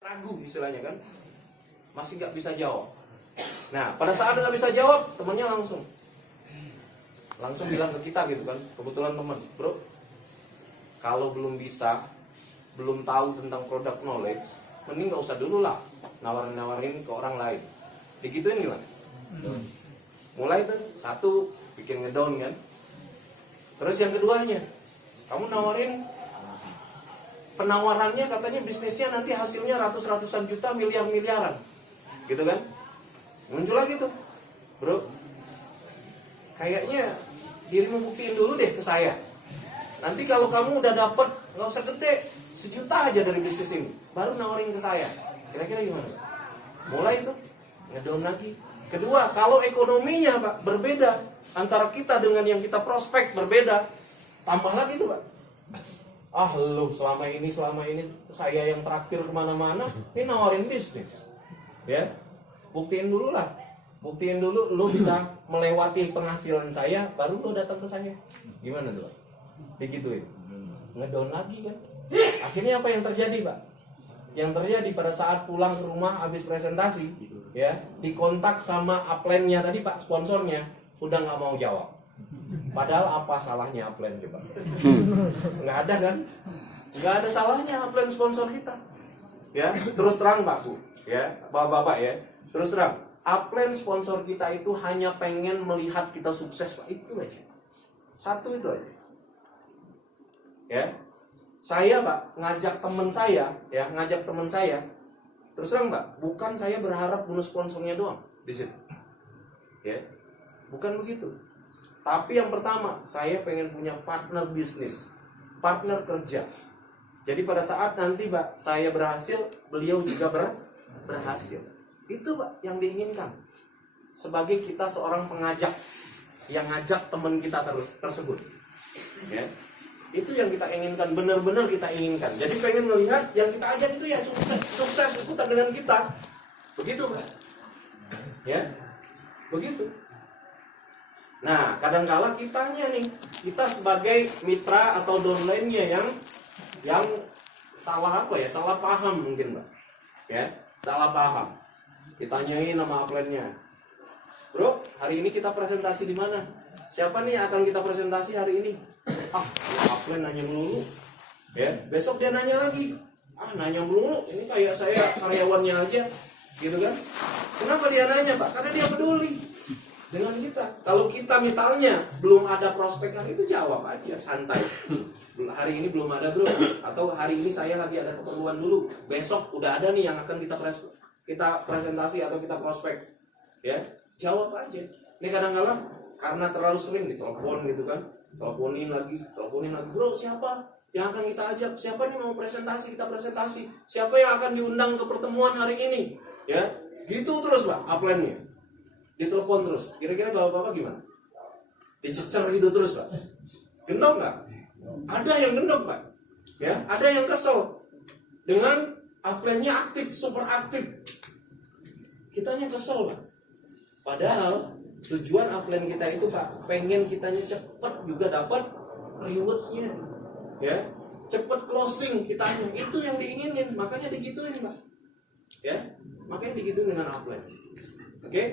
ragu istilahnya kan, masih nggak bisa jawab. Nah pada saat nggak bisa jawab, temannya langsung bilang ke kita gitu kan, kebetulan teman, bro, kalau belum bisa, belum tahu tentang produk knowledge, mending nggak usah dulu lah nawarin ke orang lain. Digituin gimana? Mulai tuh satu bikin ngedown kan. Terus yang keduanya, kamu nawarin, penawarannya katanya bisnisnya nanti hasilnya ratus-ratusan juta, miliar-miliaran, gitu kan? Muncul lagi tuh, bro, kayaknya dirimu buktiin dulu deh ke saya. Nanti kalau kamu udah dapet, nggak usah gede, 1 juta aja dari bisnis ini, baru nawarin ke saya. Kira-kira gimana? Mulai tuh ngedown lagi. Kedua, kalau ekonominya Pak berbeda antara kita dengan yang kita prospek berbeda, tambah lagi tuh Pak. Ah lu selama ini saya yang traktir kemana-mana, ini nawarin bisnis, ya buktiin dulu lah, lu bisa melewati penghasilan saya, baru lu datang ke saya. Gimana tuh Pak? Digituin, ngedown lagi kan. Akhirnya apa yang terjadi Pak? Yang terjadi pada saat pulang ke rumah habis presentasi, ya dikontak sama upline-nya tadi Pak, sponsornya, udah nggak mau jawab. Padahal apa salahnya upline coba? Nggak ada kan? Nggak ada salahnya upline sponsor kita. Ya, terus terang Pak Bu, ya bapak-bapak ya, terus terang, upline sponsor kita itu hanya pengen melihat kita sukses Pak, itu aja. Satu itu aja. Ya. Saya Pak ngajak teman saya, terus terang Pak, bukan saya berharap bonus sponsornya doang di situ, ya, bukan begitu. Tapi yang pertama, saya pengen punya partner bisnis, partner kerja. Jadi pada saat nanti Pak saya berhasil, beliau juga berhasil. Itu Pak yang diinginkan. Sebagai kita seorang pengajak yang ngajak teman kita tersebut, ya. Itu yang kita inginkan, benar-benar kita inginkan. Jadi pengen melihat yang kita ajak itu ya sukses ikutan dengan kita. Begitu Pak. Ya. Begitu. Nah, kadangkala kita sebagai mitra atau downline-nya yang salah salah paham mungkin Pak. Ya, salah paham. Ditanyain nama upline-nya. Bro, hari ini kita presentasi di mana? Siapa nih yang akan kita presentasi hari ini? Upline nanya melulu. Ya, besok dia nanya lagi. Nanya melulu. Ini kayak saya karyawannya aja, gitu kan? Kenapa dia nanya, Pak? Karena dia peduli dengan kita. Kalau kita misalnya belum ada prospek hari itu, jawab aja santai. Hari ini belum ada bro, atau hari ini saya lagi ada keperluan dulu. Besok udah ada nih yang akan kita presentasi atau kita prospek. Ya, jawab aja. Ini kadang-kadang karena terlalu sering ditelepon gitu kan, teleponin lagi, bro siapa yang akan kita ajak? Siapa nih mau presentasi? Kita presentasi. Siapa yang akan diundang ke pertemuan hari ini? Ya, gitu terus Pak, upline-nya. Ditelepon terus. Kira-kira bapak-bapak gimana? Dicecer gitu terus Pak. Gendong nggak? Ada yang gendong Pak. Ya, ada yang kesel dengan upline-nya aktif, super aktif. Kitanya kesel Pak. Padahal tujuan upline kita itu Pak, pengen kitanya cepet juga dapat rewardnya, ya, cepet closing kitanya, itu yang diinginin, makanya digituin Pak, ya, makanya digituin dengan upline. Oke.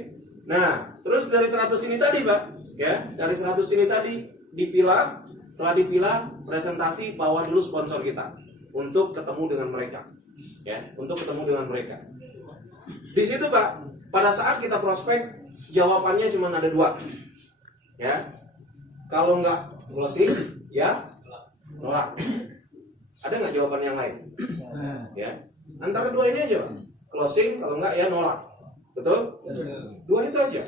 Nah, terus dari 100 ini tadi Pak, ya, dari 100 ini tadi dipilah, setelah dipilah presentasi bawa dulu sponsor kita untuk ketemu dengan mereka, ya, untuk ketemu dengan mereka. Di situ Pak, pada saat kita prospek, jawabannya cuma ada 2, ya. Kalau nggak closing, ya nolak. Ada nggak jawaban yang lain? Ya, antara 2 ini aja Pak. Closing, kalau nggak ya nolak. Betul? 2 itu aja.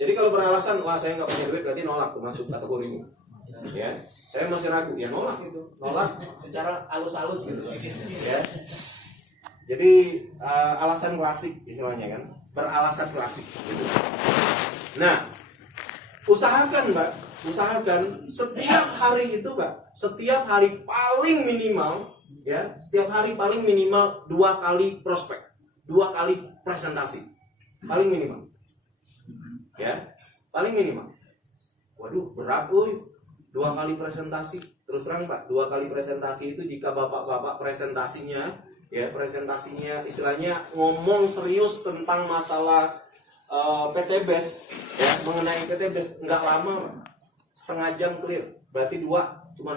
Jadi kalau beralasan, wah saya nggak punya duit, berarti nolak tuh masuk kategori ini. Ya, saya masih ragu, ya nolak itu. Nolak secara halus-halus gitu, ya. Jadi alasan klasik istilahnya kan, beralasan klasik gitu. Nah, usahakan setiap hari itu Pak, setiap hari paling minimal, ya, setiap hari paling minimal 2 kali prospek, 2 kali presentasi, paling minimal, ya, paling minimal. Waduh berat 2 2 kali presentasi, terus terang Pak, 2 kali presentasi itu jika bapak-bapak presentasinya istilahnya ngomong serius tentang masalah PTBS ya, mengenai PTBS nggak lama Pak. Setengah jam clear, berarti 2, cuman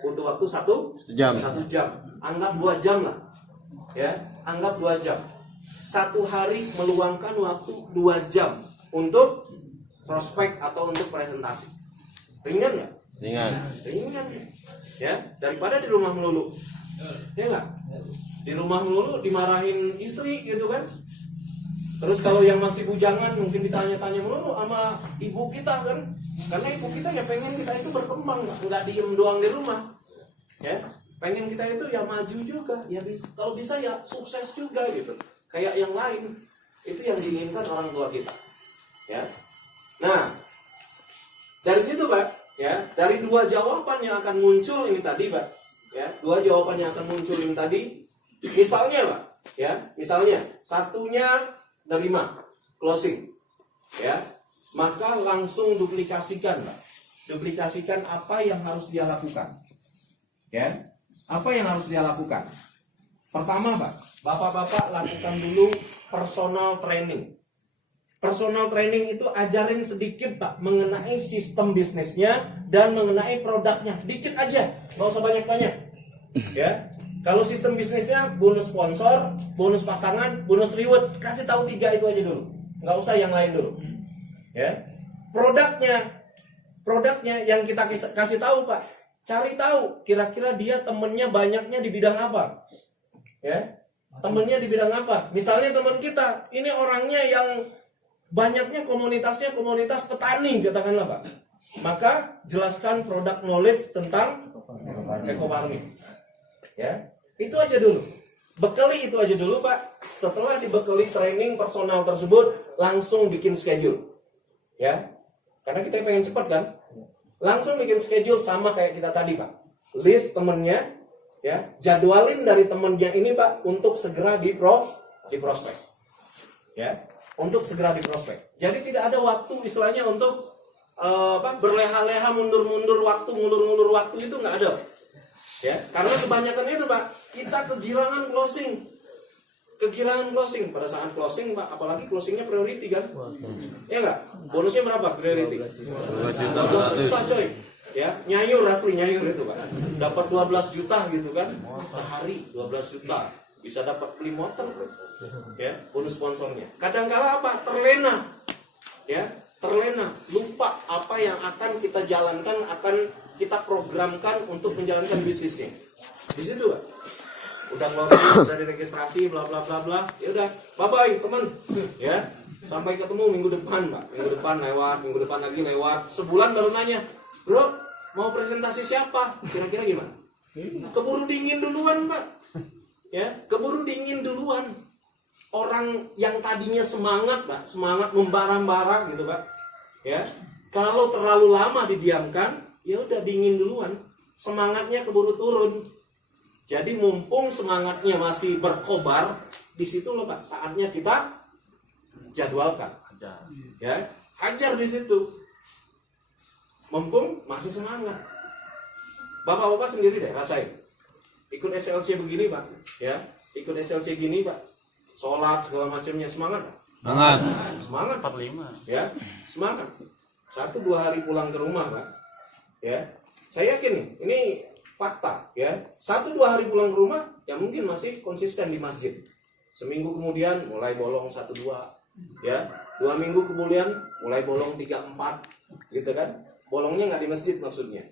butuh waktu 1 jam. Anggap 2 jam lah ya, anggap 2 jam. 1 hari meluangkan waktu 2 jam untuk prospek atau untuk presentasi. Ringan nggak? Ringan ya, daripada di rumah melulu ya nggak, di rumah melulu dimarahin istri gitu kan. Terus kalau yang masih bujangan mungkin ditanya-tanya melulu sama ibu kita kan, karena ibu kita ya pengen kita itu berkembang, nggak diem doang di rumah ya, pengen kita itu ya maju juga ya, kalau bisa ya sukses juga gitu kayak yang lain. Itu yang diinginkan orang tua kita ya. Nah dari situ Pak ya, dari 2 jawaban yang akan muncul ini tadi Pak ya, 2 jawaban yang akan muncul ini tadi, misalnya Pak ya, misalnya satunya nerima closing ya, maka langsung duplikasikan Pak, duplikasikan apa yang harus dia lakukan ya. Apa yang harus dia lakukan? Pertama Pak, bapak-bapak lakukan dulu personal training. Personal training itu ajarin sedikit Pak mengenai sistem bisnisnya dan mengenai produknya, dikit aja, nggak usah banyak-banyak ya. Kalau sistem bisnisnya bonus sponsor, bonus pasangan, bonus reward, kasih tahu 3 itu aja dulu, nggak usah yang lain dulu ya. Produknya yang kita kasih tahu Pak, cari tahu kira-kira dia temennya banyaknya di bidang apa ya, temennya di bidang apa. Misalnya teman kita ini orangnya yang banyaknya komunitasnya komunitas petani katakanlah Pak, maka jelaskan produk knowledge tentang eco farming ya. Itu aja dulu, bekali itu aja dulu Pak. Setelah dibekali training personal tersebut, langsung bikin schedule ya, karena kita pengen cepat kan, langsung bikin schedule sama kayak kita tadi Pak, list temennya ya, jadwalin dari temennya ini Pak untuk segera di prospek ya, untuk segera di prospek. Jadi tidak ada waktu istilahnya untuk berleha-leha mundur-mundur waktu, ngulur-ngulur waktu, itu nggak ada ya. Karena kebanyakan itu Pak, kita kegirangan closing pada saat closing Pak, apalagi closingnya priority kan ya nggak, bonusnya berapa priority? 12 juta coy ya, nyayur itu Pak, dapat 12 juta gitu kan sehari, 12 juta bisa dapat beli motor ya, bonus sponsornya. Kadang-kala apa, terlena ya, lupa apa yang akan kita jalankan, akan kita programkan untuk menjalankan bisnisnya. Di situ Pak, udah closing, udah diregistrasi, bla bla bla bla, ya udah, bye bye teman ya, sampai ketemu minggu depan Pak, minggu depan lagi lewat, sebulan baru nanya, bro mau presentasi siapa, kira-kira gimana? Keburu dingin duluan Pak ya, keburu dingin duluan. Orang yang tadinya semangat Pak, semangat membara-bara gitu Pak ya, kalau terlalu lama didiamkan, ya udah dingin duluan, semangatnya keburu turun. Jadi mumpung semangatnya masih berkobar, di situ loh Pak, saatnya kita jadwalkan ya, hajar di situ. Mumpung masih semangat, bapak-bapak sendiri deh rasain, ikut SLC begini Pak ya, ikut SLC gini Pak, sholat segala macamnya, semangat Pak? Semangat 45 ya, semangat. 1-2 hari pulang ke rumah Pak ya, saya yakin ini fakta ya, 1-2 hari pulang ke rumah ya mungkin masih konsisten di masjid, seminggu kemudian mulai bolong 1-2 ya, 2 minggu kemudian mulai bolong 3-4 gitu kan, bolongnya nggak di masjid maksudnya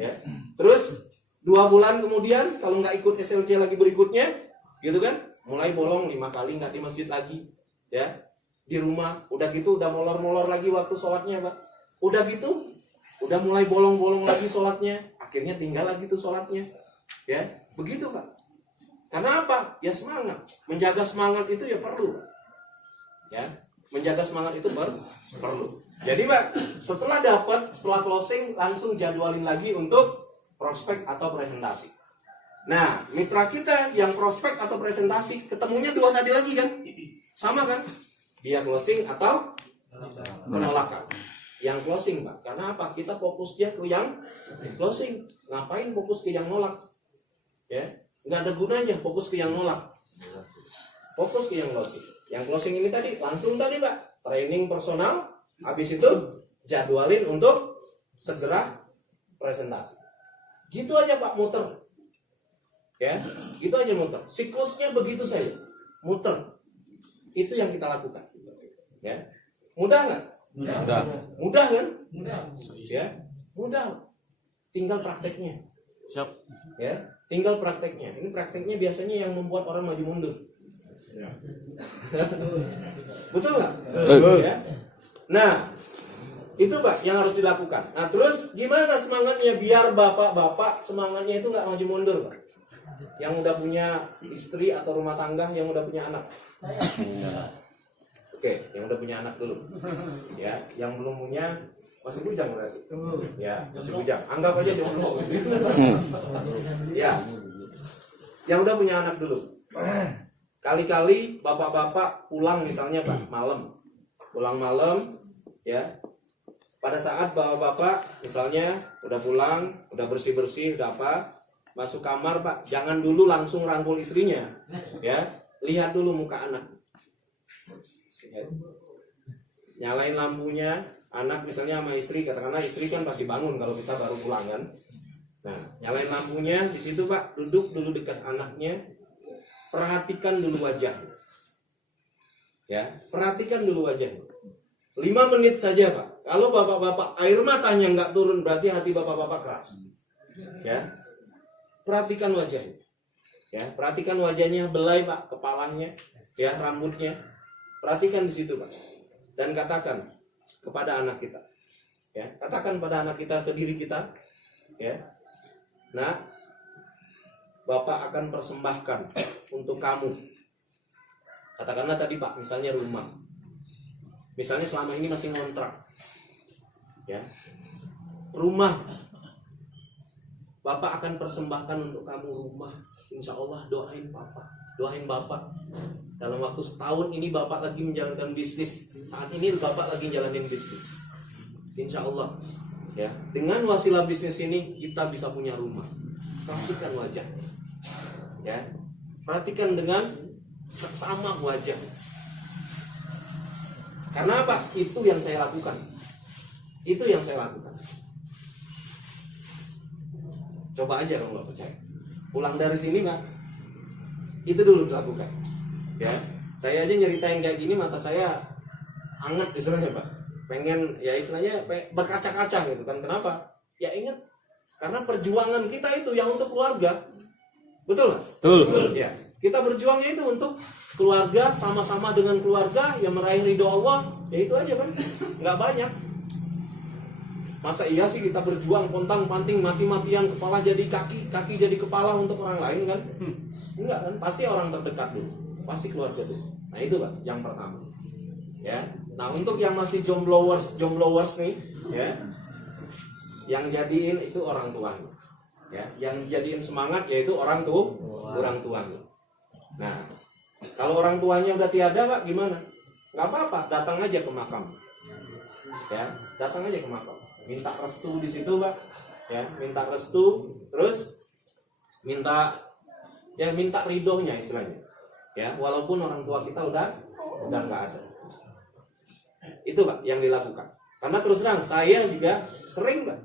ya. Terus 2 bulan kemudian kalau nggak ikut SLC lagi berikutnya gitu kan, mulai bolong 5 kali nggak di masjid lagi ya, di rumah. Udah gitu udah molor-molor lagi waktu sholatnya Pak, udah gitu udah mulai bolong-bolong lagi sholatnya, akhirnya tinggal lagi tuh sholatnya ya, begitu Pak. Karena apa? Ya semangat, menjaga semangat itu ya perlu ya, menjaga semangat itu perlu. Jadi Pak, setelah closing langsung jadwalin lagi untuk prospek atau presentasi. Nah, mitra kita yang prospek atau presentasi ketemunya 2 tadi lagi kan, sama kan, dia closing atau penolakan yang closing Pak. Karena apa? Kita fokus dia ke yang closing. Ngapain fokus ke yang nolak? Ya, nggak ada gunanya fokus ke yang nolak. Fokus ke yang closing. Yang closing ini tadi langsung tadi Pak, training personal. Habis itu jadwalin untuk segera presentasi. Gitu aja Pak, muter. Ya, gitu aja muter. Siklusnya begitu saja, muter. Itu yang kita lakukan. Ya, mudah nggak? Mudah. Mudah kan? Mudah. Ya, mudah. Tinggal prakteknya. Siap. Ya, tinggal prakteknya. Ini prakteknya biasanya yang membuat orang maju mundur. Ya. Betul nggak? Betul. Ya. Nah, itu Pak yang harus dilakukan. Nah, terus gimana semangatnya biar bapak-bapak semangatnya itu nggak maju mundur Pak? Yang udah punya istri atau rumah tangga, yang udah punya anak. Oke, yang udah punya anak dulu. Ya, yang belum punya masih bujang berarti. Ya, masih bujang. Anggap aja jomblo. Ya. Yang udah punya anak dulu. Kali-kali bapak-bapak pulang misalnya Pak, malam. Pulang malam, ya. Pada saat bapak-bapak misalnya udah pulang, udah bersih-bersih, udah apa, masuk kamar Pak, jangan dulu langsung rangkul istrinya. Ya, lihat dulu muka anak. Nyalain lampunya, anak misalnya sama istri, katakanlah istri kan pasti bangun kalau kita baru pulang kan. Nah, nyalain lampunya di situ Pak, duduk dulu dekat anaknya, perhatikan dulu wajah. Ya, perhatikan dulu wajah. 5 menit saja Pak. Kalau bapak-bapak air matanya nggak turun berarti hati bapak-bapak keras. Ya, perhatikan wajahnya. Ya, perhatikan wajahnya, belai Pak, kepalanya, ya rambutnya. Perhatikan di situ Pak. Dan katakan kepada anak kita. Ya, katakan pada anak kita, ke diri kita, ya. Nah, Bapak akan persembahkan untuk kamu. Katakanlah tadi Pak, misalnya rumah. Misalnya selama ini masih ngontrak. Ya. Rumah. Bapak akan persembahkan untuk kamu rumah. Insya Allah doain Bapak. Doain Bapak. Dalam waktu setahun ini Bapak lagi menjalankan bisnis. Saat ini Bapak lagi jalanin bisnis. Insya Allah. Ya, dengan wasilah bisnis ini kita bisa punya rumah. Perhatikan wajah. Ya. Perhatikan dengan sama wajah. Karena apa? Itu yang saya lakukan. Itu yang saya lakukan. Coba aja kalau nggak percaya. Pulang dari sini Pak, itu dulu dilakukan. Ya, saya aja nyeritain kayak gini mata saya anget istilahnya Pak. Pengen ya istilahnya berkaca-kaca gitu kan. Kenapa? Ya ingat, karena perjuangan kita itu yang untuk keluarga. Betul nggak? Betul. Ya, kita berjuangnya itu untuk keluarga, sama-sama dengan keluarga yang meraih ridho Allah. Ya itu aja kan, nggak banyak. Masa iya sih kita berjuang pontang-panting mati-matian, kepala jadi kaki, kaki jadi kepala untuk orang lain kan? Enggak kan? Pasti orang terdekat dulu, pasti keluarga dulu. Nah itu Pak, yang pertama. Ya. Nah untuk yang masih jomblowers nih, ya, yang jadiin itu orang tua. Ya, yang jadiin semangat yaitu orang tua. Nah, kalau orang tuanya udah tiada Pak, gimana? Nggak apa-apa, datang aja ke makam. Ya, datang aja ke makam. Minta restu di situ Pak. Ya, minta restu, terus minta ridhonya istilahnya. Ya, walaupun orang tua kita udah nggak ada. Itu Pak yang dilakukan. Karena terus terang saya juga sering Pak.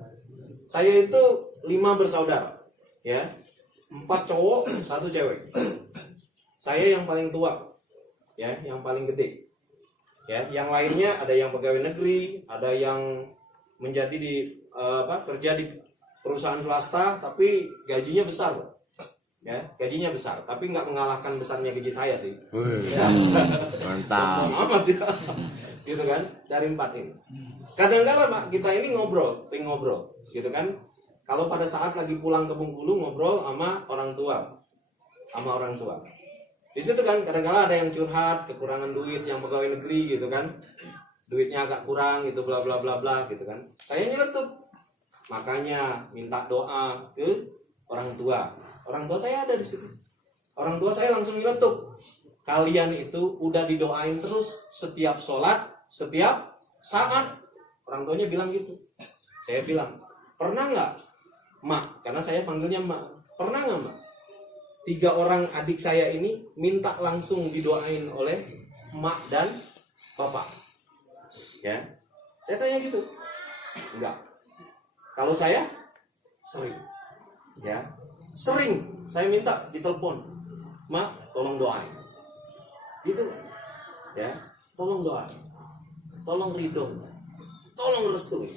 Saya itu 5 bersaudara. Ya. 4 cowok, 1 cewek. Saya yang paling tua. Ya, yang paling gede. Ya, yang lainnya ada yang pegawai negeri, ada yang menjadi kerja di perusahaan swasta tapi gajinya besar, Pak. Ya, gajinya besar, tapi nggak mengalahkan besarnya gaji saya sih. Ya. Mantap. Amat ya. Gitu kan, dari 4 ini. Kadang-kadang Pak, kita ini ngobrol, gitu kan. Kalau pada saat lagi pulang ke Bengkulu ngobrol sama orang tua. Di situ kan kadang-kadang ada yang curhat, kekurangan duit, yang pegawai negeri gitu kan. Duitnya agak kurang gitu, bla bla bla bla gitu kan. Saya nyeletuk. Makanya minta doa ke orang tua. Orang tua saya ada di situ. Orang tua saya langsung nyeletuk. Kalian itu udah didoain terus setiap sholat, setiap saat. Orang tuanya bilang gitu. Saya bilang, pernah nggak, Mak? Karena saya panggilnya Mak. Pernah nggak, Mak? 3 orang adik saya ini minta langsung didoain oleh Mak dan Bapak. Ya, saya tanya gitu. Enggak. Kalau saya sering, ya, sering saya minta ditelepon, Mak, tolong doain. Gitu, ya, tolong doain, tolong ridho, tolong restui,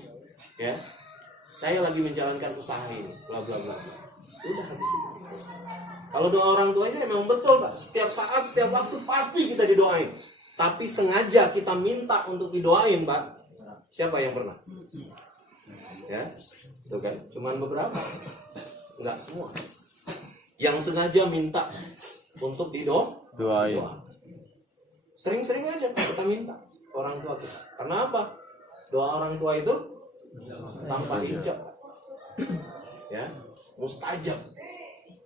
ya. Saya lagi menjalankan usaha ini, bla bla bla. Udah habis itu. Kalau doa orang tua ini memang betul, Pak. Setiap saat, setiap waktu pasti kita didoain. Tapi sengaja kita minta untuk didoain, Pak. Siapa yang pernah? Ya, itu kan cuman beberapa, enggak semua. Yang sengaja minta untuk Doain. Sering-sering aja kita minta orang tua kita. Karena apa? Doa orang tua itu tanpa hijab, ya, mustajab,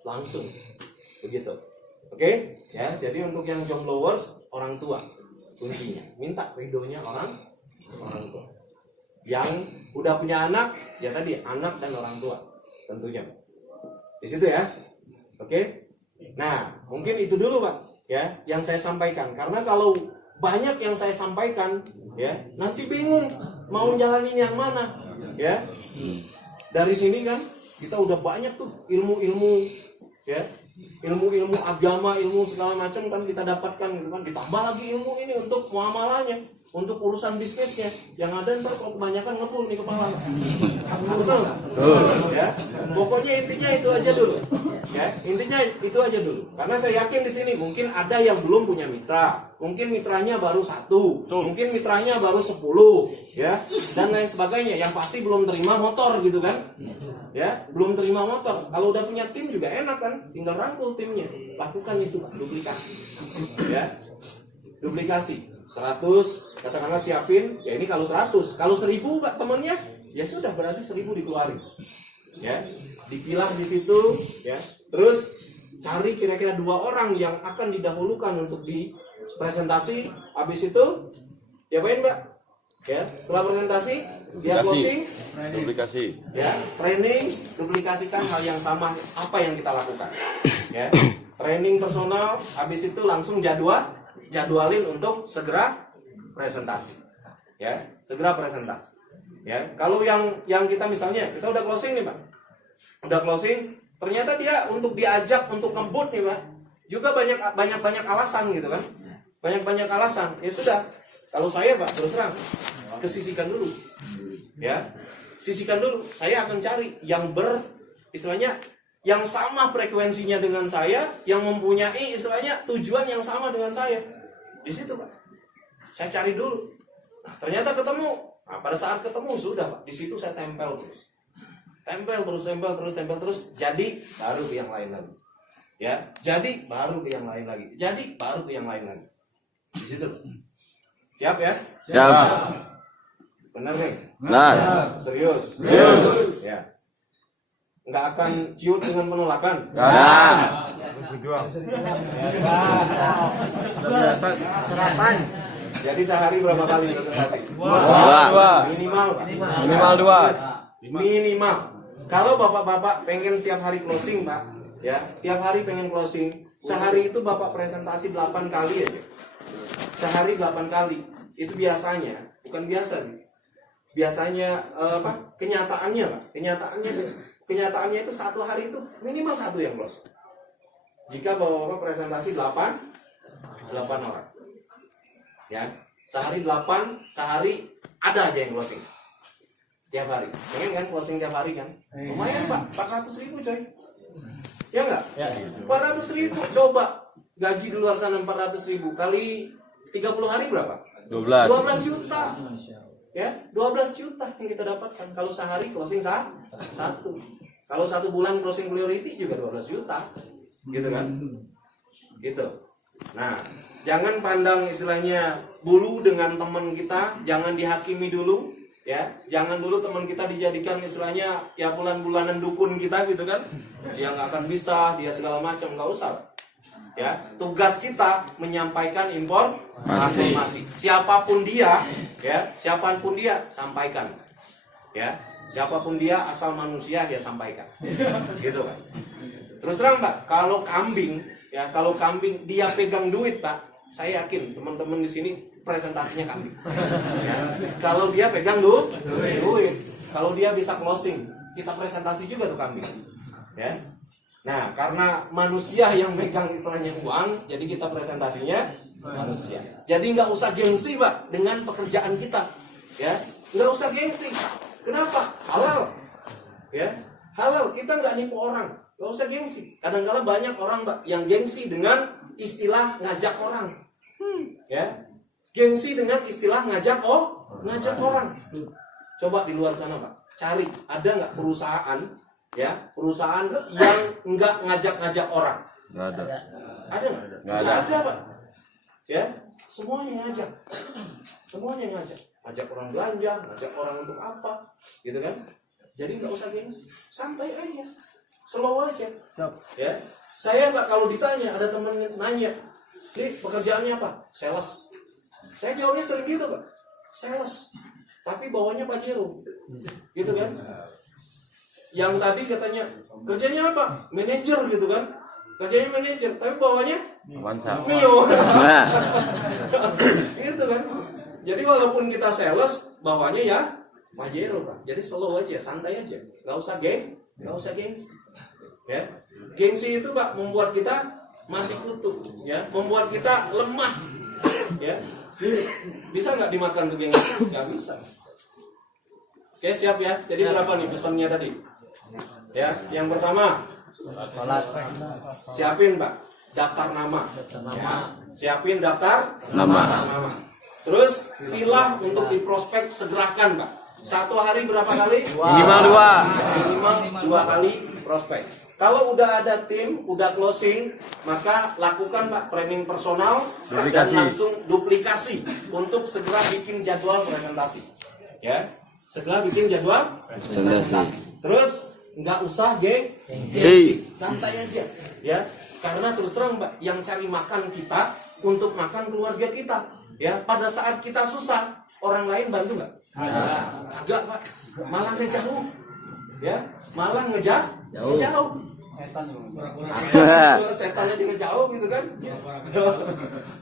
langsung begitu. Oke, ya. Jadi untuk yang jomblowers, orang tua kuncinya, minta ridhonya orang tua. Yang udah punya anak, ya tadi anak dan orang tua tentunya. Di situ ya. Oke. Nah, mungkin itu dulu, Pak, ya, yang saya sampaikan. Karena kalau banyak yang saya sampaikan, ya, nanti bingung mau jalanin yang mana, ya. Dari sini kan kita udah banyak tuh ilmu-ilmu, ya, ilmu-ilmu agama, ilmu segala macam kan kita dapatkan gitu kan. Ditambah lagi ilmu ini untuk muamalahnya, untuk urusan bisnisnya. Yang ada ntar kalau kebanyakan ngepul nih kepala. Betul nggak? Ya. Pokoknya intinya itu aja dulu. Ya, intinya itu aja dulu. Karena saya yakin di sini mungkin ada yang belum punya mitra, mungkin mitranya baru 1, mungkin mitranya baru 10, ya, dan lain sebagainya. Yang pasti belum terima motor gitu kan? Ya, belum terima motor. Kalau udah punya tim juga enak kan? Tinggal rangkul timnya. Lakukan itu, Pak, duplikasi. Ya. Duplikasi 100, katakanlah siapin, ya ini kalau 100, kalau 1000 Pak temennya, ya sudah berarti 1000 dikeluarin. Ya, dipilah di situ, ya. Terus cari kira-kira 2 orang yang akan didahulukan untuk di presentasi. Habis itu diapain, Mbak? Ya, setelah presentasi dia closing, Duplikasi. ya, training, duplikasikan hal yang sama apa yang kita lakukan. Ya, training personal, habis itu langsung jadwalin untuk segera presentasi. Ya, segera presentasi. Ya, kalau yang kita misalnya kita udah closing nih, Pak. Udah closing, ternyata dia untuk diajak untuk ngebut nih, Pak. Juga banyak alasan gitu kan. Banyak alasan. Ya sudah. Kalau saya, Pak, terus terang kesisihkan dulu. Ya. Sisihkan dulu. Saya akan cari yang istilahnya yang sama frekuensinya dengan saya, yang mempunyai istilahnya tujuan yang sama dengan saya. Di situ, Pak. Saya cari dulu. Nah, ternyata ketemu. Nah, pada saat ketemu sudah, Pak. Di situ saya tempel terus. Tempel terus. Jadi baru ke yang lain lagi. Ya, jadi baru ke yang lain lagi. Jadi baru ke yang lain lagi. Di situ, Pak. Siap ya? Siap. Benar nih? Benar. Serius? Ya. Nggak akan ciut dengan penolakan? Nah. Serapan. Jadi sehari berapa kali presentasi? 2. Minimal, Pak. Minimal 2. Minimal. Kalau bapak-bapak pengen tiap hari closing, Pak, ya, tiap hari pengen closing, sehari itu bapak presentasi 8 kali aja. Sehari 8 kali. Itu biasanya, bukan biasa nih. Biasanya kenyataannya, Pak. Kenyataannya itu 1 hari itu minimal 1 yang close. Jika bapak presentasi 8 orang. Ya, sehari 8, sehari ada aja yang closing. Tiap hari. Pengen kan closing tiap hari kan? Lumayan, Pak, 400.000 coy. Ya enggak? 400.000 coba. Gaji di luar sana 400.000 kali 30 hari berapa? 12 juta. Ya, 12 juta yang kita dapatkan kalau sehari closing 1. Kalau 1 bulan closing priority juga 12 juta. Gitu kan? Gitu. Nah, jangan pandang istilahnya bulu dengan teman kita, jangan dihakimi dulu, ya. Jangan dulu teman kita dijadikan istilahnya ya bulan-bulanan dukun kita gitu kan. Dia nggak akan bisa, dia segala macam, nggak usah. ya, tugas kita menyampaikan informasi. Siapapun dia, ya, siapapun dia sampaikan. Ya, siapapun dia asal manusia dia sampaikan. Gitu kan. Terus terang Pak, kalau kambing dia pegang duit Pak, saya yakin teman-teman di sini presentasinya kambing. Ya, kalau dia pegang duit, kalau dia bisa closing, kita presentasi juga tuh kambing. Ya. Nah, karena manusia yang megang istilahnya uang, jadi kita presentasinya manusia. Jadi nggak usah gengsi Pak dengan pekerjaan kita, ya, nggak usah gengsi. Kenapa? Halal, ya, halal. Kita nggak nipu orang, nggak usah gengsi. Kadang-kadang banyak orang Pak yang gengsi dengan istilah ngajak orang, ya, gengsi dengan istilah ngajak orang. Coba di luar sana Pak, cari ada nggak perusahaan, ya, perusahaan yang nggak ngajak orang? Nggak ada. Ada nggak? Nggak ada. Pak. Ya, semuanya ngajak, ngajak orang belanja, ngajak orang untuk apa, gitu kan? Jadi nggak usah gengsi, santai aja, slow aja. Ya, saya Pak kalau ditanya ada teman nanya, nih pekerjaannya apa? Sales. Saya jawabnya sering gitu Pak, sales. Tapi bawahnya Pajero, gitu kan? Yang tadi katanya kerjanya apa? Manajer gitu kan? Kerjanya manajer, tapi bawahnya Mio. Gitu kan? Jadi walaupun kita sales, bawahnya ya Pajero Pak. Jadi slow aja, santai aja, nggak usah gengsi. Ya, gengsi itu Pak membuat kita mati kutu, ya, membuat kita lemah, ya. Bisa nggak dimakan tuh gengsi? Nggak bisa. Oke, siap ya. Jadi berapa nih pesannya tadi? Ya, yang pertama, siapin Pak daftar nama. Ya, siapin daftar nama. Terus pilah untuk diprospek, segerakan Pak. Satu hari berapa kali? Minimal 2 kali prospek. Kalau udah ada tim, udah closing, maka lakukan Pak training personal dan langsung duplikasi untuk segera bikin jadwal presentasi. Ya, segera bikin jadwal presentasi. Terus nggak usah gengsi, santai aja, ya. Karena terus terang Pak, yang cari makan kita untuk makan keluarga kita, ya. Pada saat kita susah, orang lain bantu nggak? Agak Pak, malah ngejauh, ya, malah ngejauh. Setan aja ngejauh gitu kan?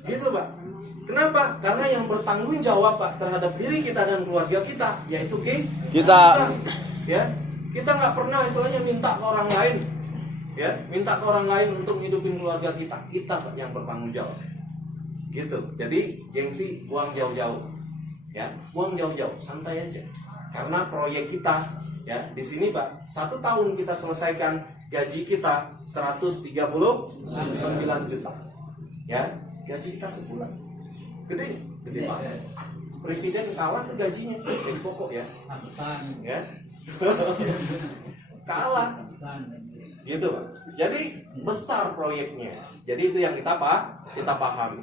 Gitu Pak. Kenapa? Karena yang bertanggung jawab Pak terhadap diri kita dan keluarga kita, yaitu kita. Ya, kita nggak pernah istilahnya minta ke orang lain, ya, minta ke orang lain untuk hidupin keluarga kita. Kita Pak yang bertanggung jawab. Gitu. Jadi gengsi buang jauh-jauh, ya, buang jauh-jauh, santai aja. Karena proyek kita, ya, di sini Pak, 1 tahun kita selesaikan gaji kita 139 juta, ya, gaji kita sebulan, gede banget. Presiden kalah ke gajinya, jadi pokok ya, ya, kalah, gitu Pak. Jadi besar proyeknya. Jadi itu yang kita pahami.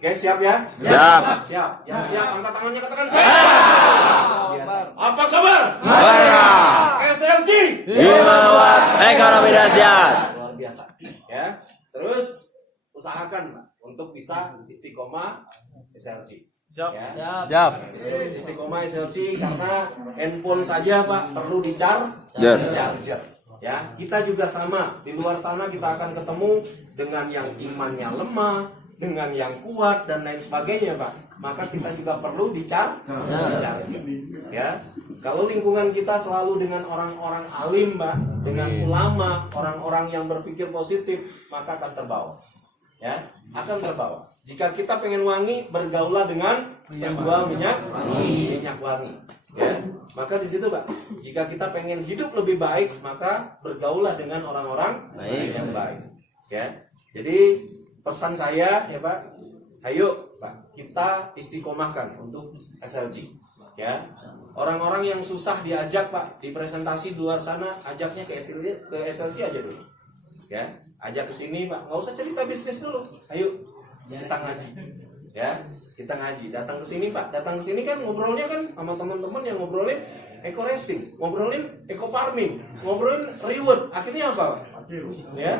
Oke, siap ya? Siap. Yang siap angkat tangannya, katakan siap. Biasa. Apa kabar? SLG. Ekonomi dahsyat. Luar biasa. Ya. Terus usahakan Pak untuk bisa istiqomah SLC. Siap. Ya. Istiqomah SLC karena handphone saja Pak perlu charger. Ya, kita juga sama. Di luar sana kita akan ketemu dengan yang imannya lemah, dengan yang kuat dan lain sebagainya Pak. Maka kita juga perlu charger. Ya. Kalau lingkungan kita selalu dengan orang-orang alim Pak, dengan ulama, orang-orang yang berpikir positif, maka akan terbawa. Ya, akan terbawa. Jika kita pengen wangi, bergaulah dengan penjual minyak wangi. Ya, maka di situ Pak, jika kita pengen hidup lebih baik, maka bergaulah dengan orang-orang yang baik. Ya, jadi pesan saya ya Pak, ayo Pak, kita istiqomahkan untuk SLG. Ya, orang-orang yang susah diajak Pak di presentasi di luar sana, ajaknya ke SLG aja dulu. Ya, ajak ke sini Pak, nggak usah cerita bisnis dulu. Ayo kita ngaji, ya, kita ngaji. Datang ke sini Pak, datang ke sini kan ngobrolnya kan sama teman-teman yang ngobrolin eco racing, ngobrolin eco farming, ngobrolin reward. Akhirnya apa? Ya.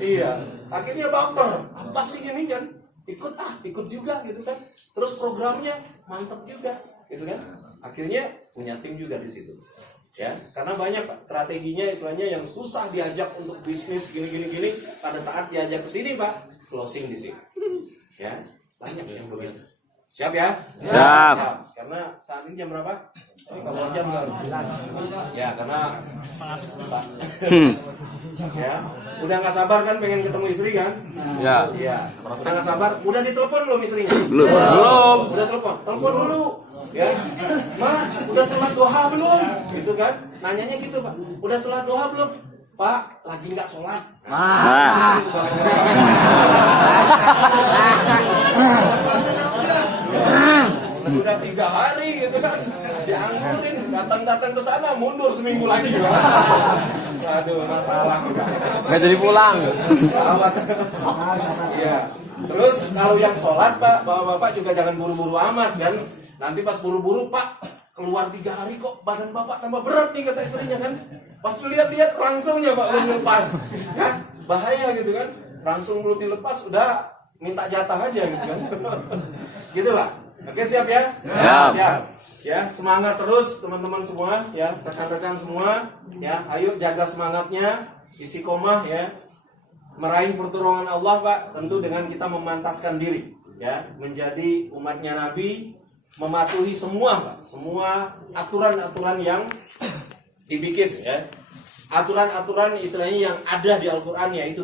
Iya. Akhirnya baper. Apa sih ini kan? Ikut juga gitu kan. Terus programnya mantap juga, gitu kan? Akhirnya punya tim juga di situ. Ya, karena banyak Pak strateginya istilahnya yang susah diajak untuk bisnis gini. Pada saat diajak ke sini Pak, closing di sini. Ya, banyak yang begitu. Siap ya? Siap. Karena saat ini jam berapa? Ini kalau jam kan? Ya, karena ya, udah nggak sabar kan pengen ketemu istri kan? Ya. Ya, udah nggak sabar. Udah ditelepon belum istrinya? Belum. Udah telepon dulu. Ya, Pak, udah sholat duha belum? Gitu kan? Nanyanya gitu Pak. Udah sholat duha belum? Pak, lagi nggak sholat. Nah. Udah 3 hari gitu kan, diangkutin, datang ke sana, mundur seminggu lagi. Aduh, masalah juga. Nggak jadi pulang. Iya. Terus kalau yang sholat Pak, bapak juga jangan buru-buru amat kan. Nanti pas buru-buru Pak, keluar 3 hari kok badan bapak tambah berat nih kata istrinya kan. Pas lihat rangselnya Pak belum dilepas, ya bahaya gitu kan. Rangsel belum dilepas udah minta jatah aja gitu kan. Gitu Pak. Oke siap ya? Siap. Ya semangat terus teman-teman semua ya, rekan-rekan semua ya. Ayo jaga semangatnya, istiqomah ya. Meraih pertolongan Allah Pak, tentu dengan kita memantaskan diri ya, menjadi umatnya Nabi, mematuhi semua Pak, semua aturan-aturan yang dibikin ya. Aturan-aturan istilahnya yang ada di Al-Qur'an ya, itu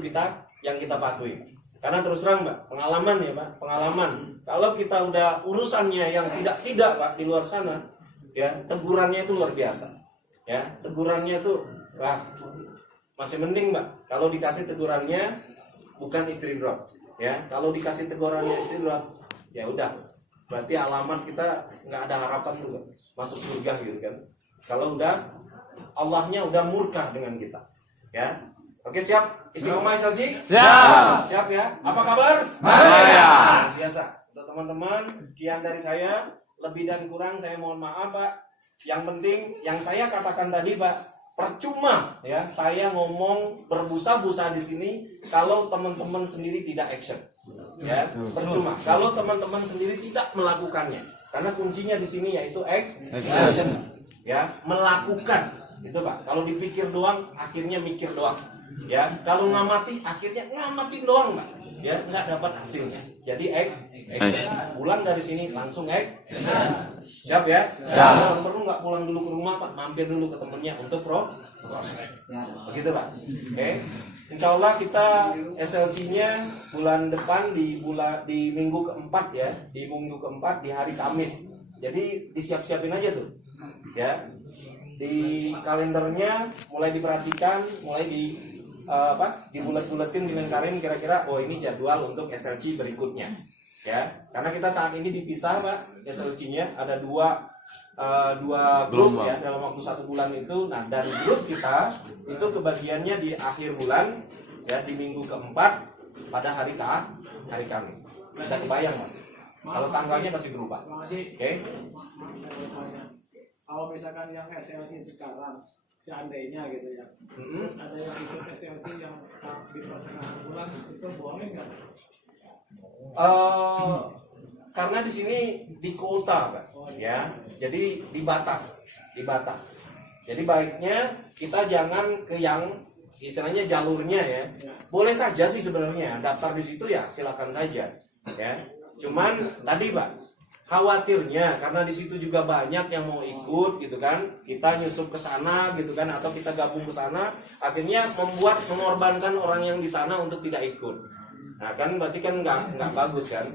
yang kita patuhi. Karena terus terang Pak, pengalaman ya Pak, pengalaman. Kalau kita udah urusannya yang tidak Pak di luar sana, ya tegurannya itu luar biasa. Ya, tegurannya tuh masih mending Pak kalau dikasih tegurannya bukan istri drop. Ya, kalau dikasih tegurannya istri drop, ya udah. Berarti alamat kita nggak ada harapan tuh Pak, masuk surga gitu kan. Kalau udah Allahnya udah murka dengan kita. Ya. Oke siap? Istiqomah SLC? Siap. Siap ya? Apa kabar? Baik. Biasa. Untuk teman-teman, sekian dari saya. Lebih dan kurang saya mohon maaf Pak. Yang penting yang saya katakan tadi Pak, percuma ya saya ngomong berbusa-busa di sini kalau teman-teman sendiri tidak action. Ya, percuma kalau teman-teman sendiri tidak melakukannya. Karena kuncinya di sini yaitu action. Ya, melakukan. Itu Pak. Kalau dipikir doang akhirnya mikir doang. Ya, kalau ngamati akhirnya ngamatin doang Pak. Ya, nggak dapat hasilnya. Jadi action. Pulang dari sini langsung action. Siap ya? Kalau perlu nggak pulang dulu ke rumah Pak, mampir dulu ke temennya untuk proses. Begitu Pak. Oke. Insya Allah kita SLC-nya bulan depan di minggu keempat ya, di minggu keempat di hari Kamis. Jadi disiap-siapin aja tuh. Ya. Di kalendernya mulai diperhatikan, mulai dibulet-buletin dilengkarin kira-kira oh ini jadwal untuk SLC berikutnya ya, karena kita saat ini dipisah Pak SLC-nya ada dua grup ya dalam waktu 1 bulan itu. Nah dari grup kita itu kebagiannya di akhir bulan ya, di minggu keempat pada hari Kamis. Kita kebayang Mas kalau tanggalnya masih berubah. Oke. Kalau misalkan yang SLC sekarang seandainya gitu ya, terus ada yang ikut SLC yang di pertengahan bulan itu boleh nggak? Karena di sini di kuota Pak, ya, jadi dibatas. Jadi baiknya kita jangan ke yang istilahnya jalurnya ya. Boleh saja sih sebenarnya daftar di situ ya, silakan saja, ya. Cuman tadi Pak, khawatirnya karena di situ juga banyak yang mau ikut gitu kan, kita nyusup ke sana gitu kan, atau kita gabung ke sana, akhirnya mengorbankan orang yang di sana untuk tidak ikut. Nah kan berarti kan nggak bagus kan.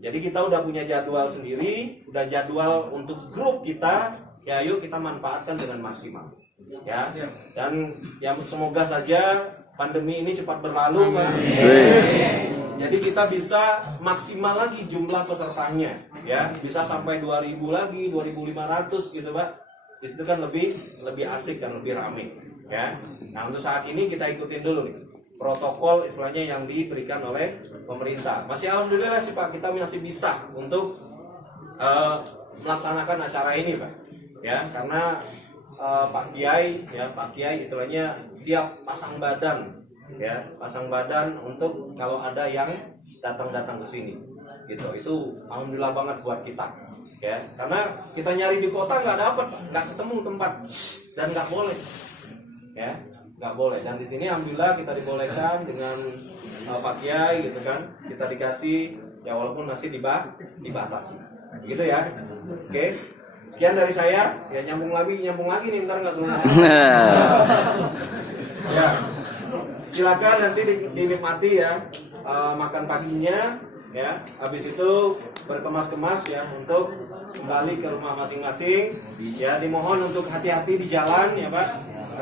Jadi kita udah punya jadwal sendiri, udah jadwal untuk grup kita, ya yuk kita manfaatkan dengan maksimal. Ya, dan ya semoga saja pandemi ini cepat berlalu Pak. Jadi kita bisa maksimal lagi jumlah pesertanya, ya bisa sampai 2.000 lagi, 2.500 gitu Pak. Di situ kan lebih asik kan, lebih ramai, ya. Nah untuk saat ini kita ikutin dulu nih protokol istilahnya yang diberikan oleh pemerintah. Masih alhamdulillah sih Pak, kita masih bisa untuk melaksanakan acara ini Pak. ya, karena Pak Kiai istilahnya siap pasang badan, ya, pasang badan untuk kalau ada yang datang ke sini, gitu. Itu alhamdulillah banget buat kita, ya, karena kita nyari di kota nggak dapet, nggak ketemu tempat dan nggak boleh, ya, nggak boleh. Dan di sini alhamdulillah kita dibolehkan dengan Pak Kiai, gitu kan, kita dikasih, ya walaupun masih dibatasi, gitu ya. Oke. Sekian dari saya, ya nyambung lagi nih, ntar nggak selesai. Ya, silakan nanti dinikmati ya, makan paginya, ya. Habis itu berkemas-kemas ya untuk kembali ke rumah masing-masing. Ya, dimohon untuk hati-hati di jalan ya Pak,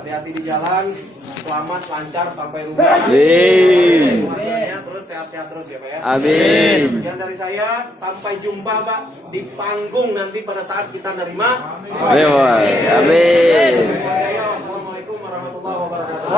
hati-hati di jalan, selamat lancar sampai rumah. Amin. Keluarganya terus sehat-sehat terus ya Pak ya. Amin. Sekian dari saya, sampai jumpa Pak di panggung nanti pada saat kita nerima. Amin. Assalamualaikum warahmatullahi wabarakatuh.